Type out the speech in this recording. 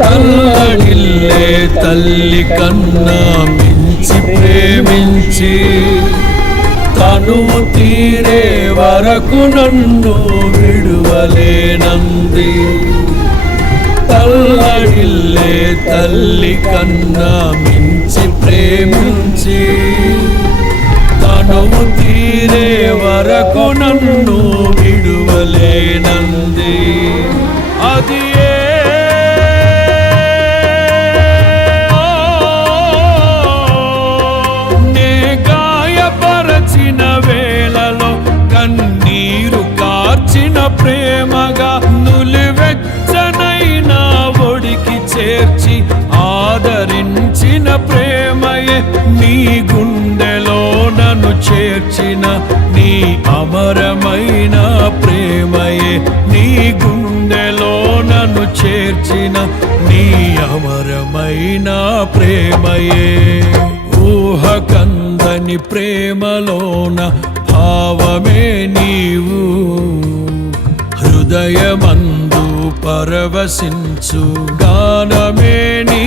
తల్లడిల్లే తల్లి కన్నా మించి ప్రేమించి తనువు తీరే వరకు నన్ను విడువలేనంది. తల్లడిల్లే తల్లి కన్నా మించి ప్రేమించి తనువు తీరే వరకు నన్ను విడువలేనంది. అది నే గాయపరచిన వేళలో కన్నీరు కార్చిన ప్రేమగా నులివెచ్చనైన ఒడికి చేర్చి ఆదరించిన ప్రేమయే నీ గుండెలో నన్ను చేర్చిన నీ అమరమైన ప్రేమయే నీ గుండెలో నన్ను చేర్చిన నీ అమరమైన ప్రేమయే. ఊహకందని ప్రేమలోన భావమే నీవు హృదయమందు పరవశించు గానమే నీ